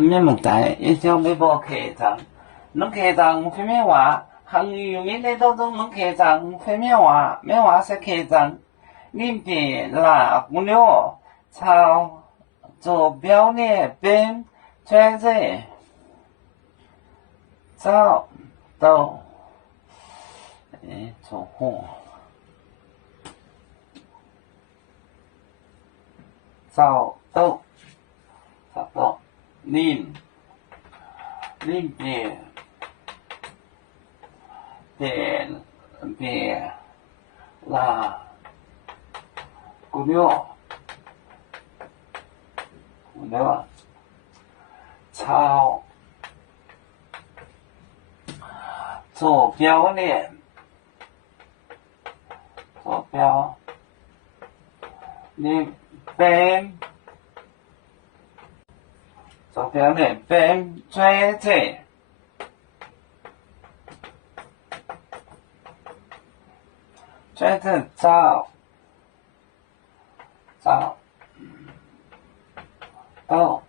面目在，也叫微博客栈。侬客栈会面话，汉语用语当中侬客栈会面话，面话是客栈。另别那姑娘朝着表列边转着找到走货找到另别那姑娘朝左表列边左表列边转着找到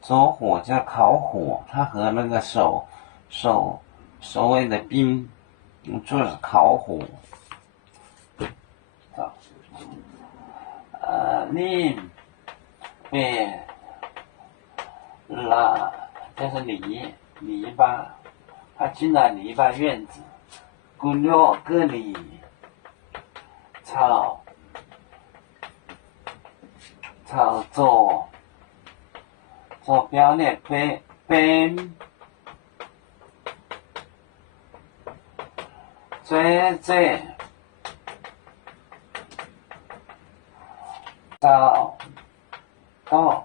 走火叫烤火，它和那个手谓的冰就是烤火。另别那就是篱笆，他进了篱笆院子，姑娘各里朝左表列边转着找到，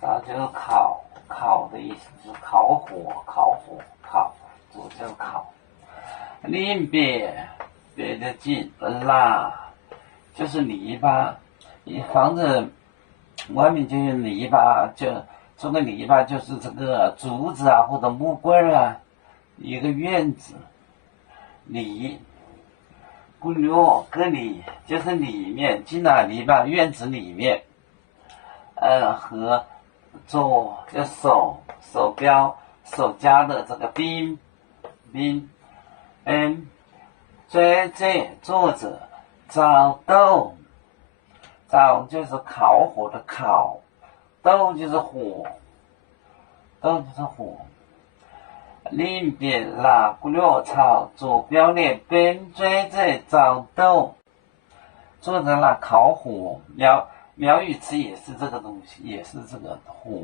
找就是烤的意思，就是烤火，这就是烤。另别的近啦，就是篱笆，房子外面就有篱笆，就这个篱笆就是这个竹子啊或者木棍啊，一个院子，姑娘各里就是里面进了篱笆院子里面，和左就手夹的这个冰在这坐着找豆就是烤火的烤，豆就是火，另边那姑娘朝左表列边转着找豆，坐着那烤火，苗语词也是这个东西，也是这个火。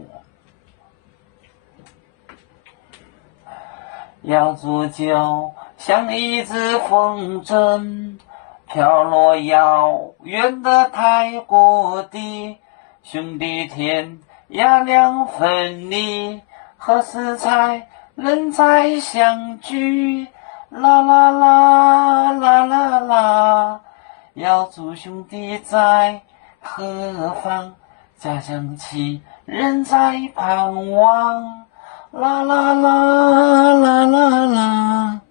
要煮酒，像一只风筝，飘落遥远的泰国地。兄弟天涯两分离，何时才能再相聚？啦啦啦啦啦啦，要祝兄弟在何方？家乡亲人在盼望。啦啦啦啦啦啦。